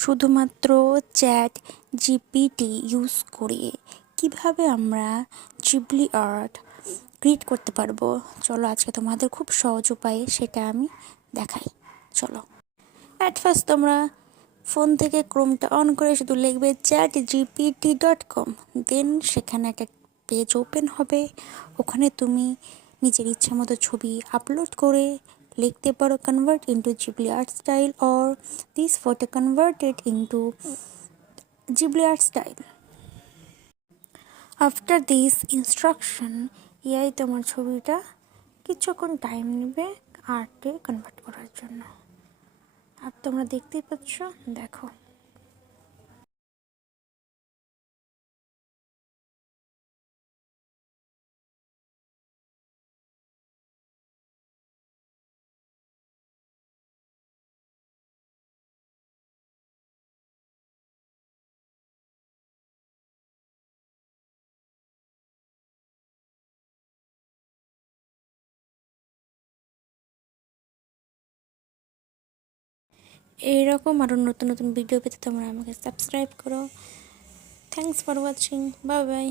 শুধুমাত্র chat GPT use করে কিভাবে আমরা জিবলি আর্ট ক্রিয়েট করতে পারবো, চলো আজকে তোমাদের খুব সহজ উপায়ে সেটা আমি দেখাই। চলো, অ্যাট ফার্স্ট তোমরা ফোন থেকে ক্রোমটা অন করে শুধু লিখবে chatgpt.com, দেন সেখানে একটা পেজ ওপেন হবে। ওখানে তুমি নিজের ইচ্ছা মতো ছবি আপলোড করে লিখতে পারো convert into Ghibli art style or this photo converted into Ghibli art style. After this instruction AI তোমার ছবিটা কিছুক্ষণ টাইম নেবে আর্টে কনভার্ট করার জন্য। আর তোমরা দেখতেই পাচ্ছ, দেখো। এইরকম আরও নতুন নতুন ভিডিও পেতে তোমরা আমাকে সাবস্ক্রাইব করো। Thanks for watching, bye bye.